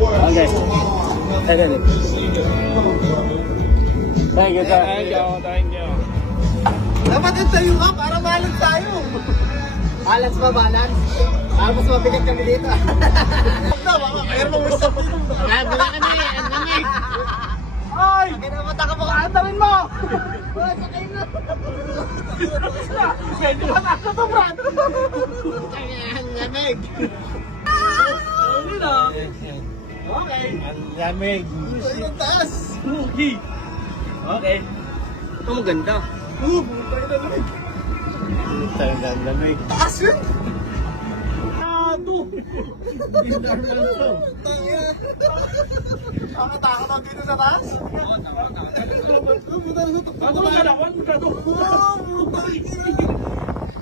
Okay. Thank you, sir. Thank you. Dapat yung tayo ka para balance tayo. Balance ba, balance? Mas mabigat kami dito. Kaya mo gusto ko. Wala ka na eh. Ano na eh. Ay! Kaya naman taka mo. Antarin mo! Sakay na! Kaya di ba nasa to, Brad? Ang lamig. Ano na? Okay. Ang lamig. Ay, ang taas! Okay. Ito maganda. Ang lamig. Taas yun! Nakakatakot ang dito sa taas? Oo, Ano ba galawan?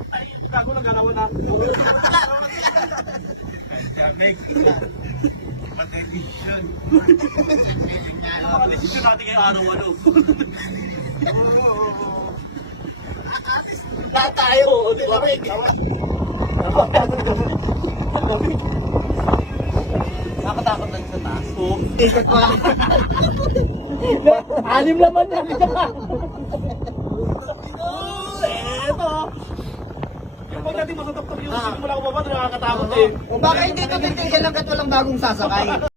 Ay, ako na galawan na. Ang lamig. Matendisyon. Makalisisyon natin ngayong araw-ano. Lahat tayo! Di ba? Nakatakot lang sa taas. Oo. Ikot pa. Anim naman yan. Eto! Yung pag natin masatapos yung simula ko pa ba, nakakatakot eh. Baka hindi ito titigil lang kat walang bagong sasakay.